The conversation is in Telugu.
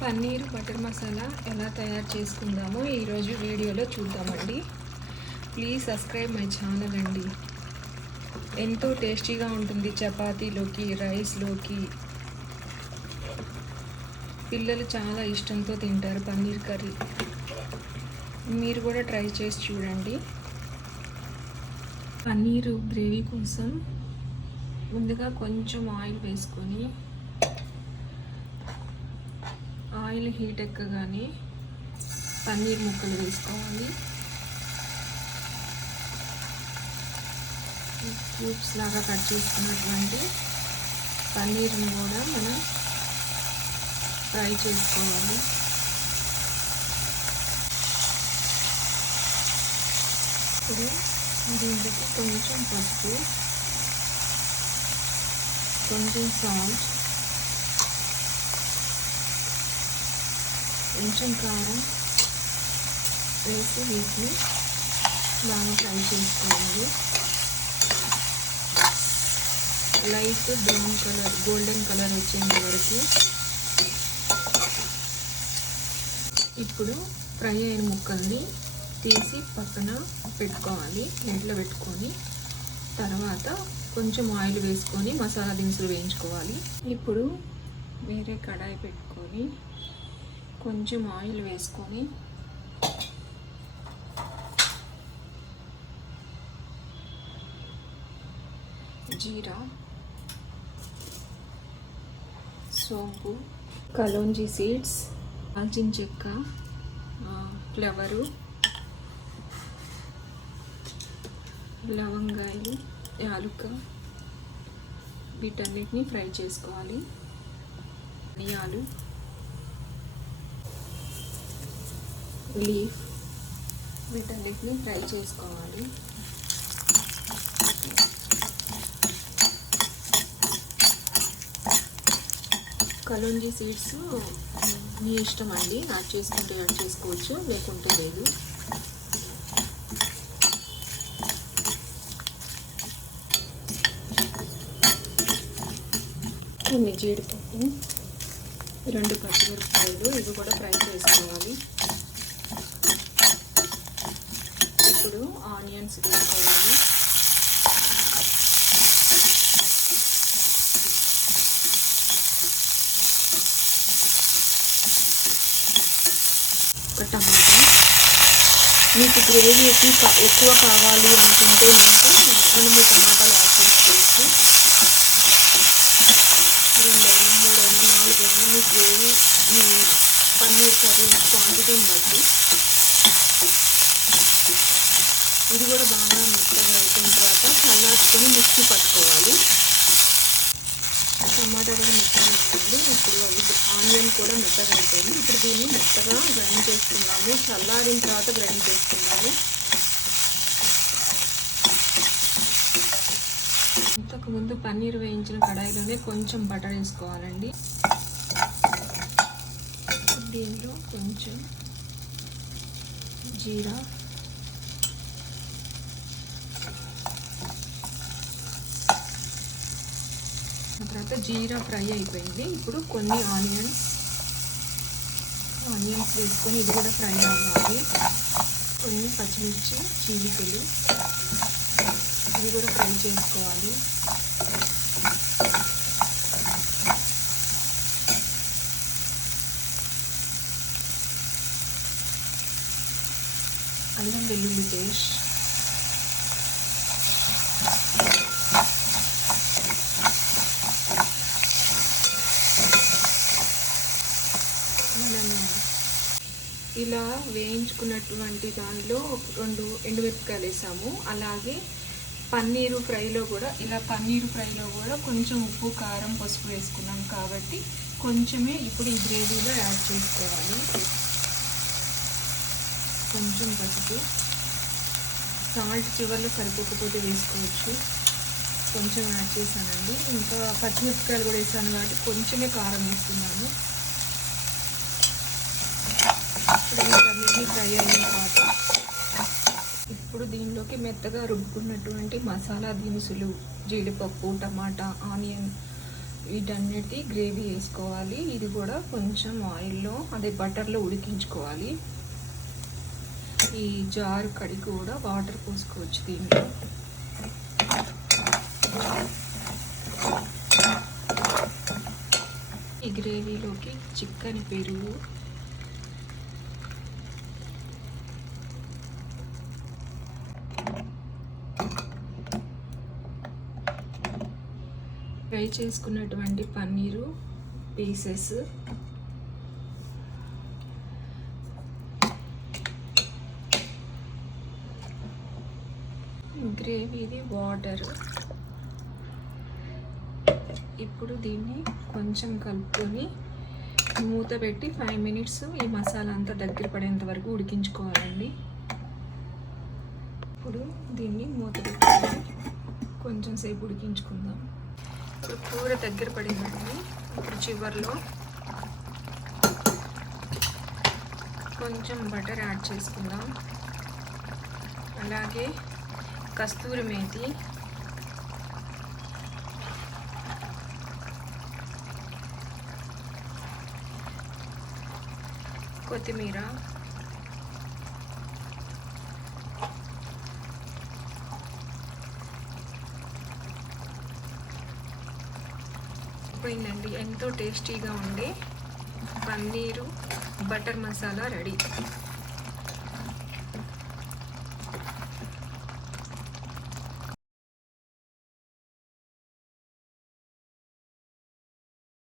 పన్నీర్ బటర్ మసాలా ఎలా తయారు చేసుకుందామో ఈరోజు వీడియోలో చూద్దామండి. ప్లీజ్ సబ్స్క్రైబ్ మై ఛానల్ అండి. ఎంతో టేస్టీగా ఉంటుంది. చపాతీలోకి, రైస్లోకి పిల్లలు చాలా ఇష్టంతో తింటారు పన్నీర్ కర్రీ. మీరు కూడా ట్రై చేసి చూడండి. పన్నీరు గ్రేవీ కోసం ముందుగా కొంచెం ఆయిల్ వేసుకొని, ఆయిల్ హీట్ ఎక్కగానే పన్నీర్ ముక్కలు వేసుకోవాలి. క్యూబ్స్ లాగా కట్ చేసుకున్నటువంటి పన్నీర్ని కూడా మనం ఫ్రై చేసుకోవాలి. ఇప్పుడు దీంట్లోకి కొంచెం పసుపు, కొంచెం సాల్ట్, కొంచెం కారం వేసి వీటిని బాగా ఫ్రై చేసుకోవాలి. Light brown colour, golden colour వచ్చేంత వరకు. ఇప్పుడు ఫ్రై అయిన ముక్కల్ని తీసి పక్కన పెట్టుకోవాలి. ప్లేట్లో పెట్టుకొని తర్వాత కొంచెం ఆయిల్ వేసుకొని మసాలా దినుసులు వేయించుకోవాలి. ఇప్పుడు వేరే కడాయి పెట్టుకొని కొంచెం ఆయిల్ వేసుకొని జీరా, సోంపు, కలోంజీ సీడ్స్, దాల్చిన చెక్క, ఫ్లవరు, లవంగాయలు, యాలుక వీటన్నిటిని ఫ్రై చేసుకోవాలి. ధనియాలు, లీఫ్ వీటన్నిటిని ఫ్రై చేసుకోవాలి. కలోంజీ సీడ్స్ మీ ఇష్టం అండి, యాడ్ చేసుకుంటే యాడ్ చేసుకోవచ్చు, లేకుంటే లేదు. కొన్ని జీడిపప్పు, 2 పచ్చిమిరపకాయలు, ఇవి కూడా ఫ్రై చేసుకోవాలి. ఇప్పుడు ఆనియన్స్ వేసుకోవాలి. ఒక టమాటా. మీకు గ్రేవీ ఎక్కువ కావాలి అనుకుంటే ఇంకా 2-3 టమాటాలు యాడ్ చేసుకోవచ్చు. 2-3 4 మీ గ్రేవీ, మీ పన్నీర్ కర్రీ క్వాంటిటీని బట్టి. ఇది కూడా బాగా మెత్తగా అయిపోయిన తర్వాత చల్లార్చుకొని మిక్సీ పట్టుకోవాలి. టమాటా కూడా మెత్తగా ఉంటుంది. ఇప్పుడు ఆనియన్ కూడా మెత్తగా అయిపోయింది. ఇప్పుడు దీన్ని మెత్తగా గ్రైండ్ చేసుకున్నాము. చల్లారిన తర్వాత గ్రైండ్ చేసుకున్నాము. ఇంతకుముందు పన్నీర్ వేయించిన కడాయిలోనే కొంచెం బటర్ వేసుకోవాలండి. దీనిలో కొంచెం జీరా, తర్వాత జీరా ఫ్రై అయిపోయింది. ఇప్పుడు కొన్ని ఆనియన్స్ వేసుకొని ఇది కూడా ఫ్రై అవ్వాలి. కొన్ని పచ్చిమిర్చి చీలికలు, ఇవి కూడా ఫ్రై చేసుకోవాలి. అల్లం వెల్లుల్లి పేస్ట్, ఇలా వేయించుకున్నటువంటి దానిలో 2 ఎండుమిరపకాయలు వేసాము. అలాగే పన్నీరు ఫ్రైలో కూడా కొంచెం ఉప్పు, కారం, పసుపు వేసుకున్నాం కాబట్టి కొంచెమే ఇప్పుడు ఈ గ్రేవీలో యాడ్ చేసుకోవాలి. కొంచెం పసుపు, సాల్ట్ చివరిలో సరిపోకపోతే వేసుకోవచ్చు. కొంచెం యాడ్ చేశానండి. ఇంకా పచ్చిమిరపకాయలు కూడా వేసాను కాబట్టి కొంచెమే కారం వేస్తున్నాను. వీటన్నిటిని ఫ్రై అయిన తర్వాత ఇప్పుడు దీనిలోకి మెత్తగా రుబ్బుకున్నటువంటి మసాలా దినుసులు, జీడిపప్పు, టమాటా, ఆనియన్, వీటన్నిటి గ్రేవీ వేసుకోవాలి. ఇది కూడా కొంచెం ఆయిల్లో అదే బటర్లో ఉడికించుకోవాలి. ఈ జారు కడిగి కూడా వాటర్ పోసుకోవచ్చు దీంట్లో. ఈ గ్రేవీలోకి చిక్కని పెరుగు, ఫ్రై చేసుకున్నటువంటి పన్నీరు పీసెస్, గ్రేవీది వాటర్. ఇప్పుడు దీన్ని కొంచెం కలుపుకొని మూత పెట్టి 5 మినిట్స్ ఈ మసాలా అంతా దగ్గర పడేంత వరకు ఉడికించుకోవాలండి. ఇప్పుడు దీన్ని మూత పెట్టి కొంచెం సేపు ఉడికించుకుందాం. ఇప్పుడు కూర దగ్గర పడిందండి. ఇప్పుడు చివర్లో కొంచెం బటర్ యాడ్ చేసుకుందాం. అలాగే కస్తూరి మేతి, కొత్తిమీర, పోయిందండి. ఎంతో టేస్టీగా ఉండే పన్నీరు బటర్ మసాలా రెడీ.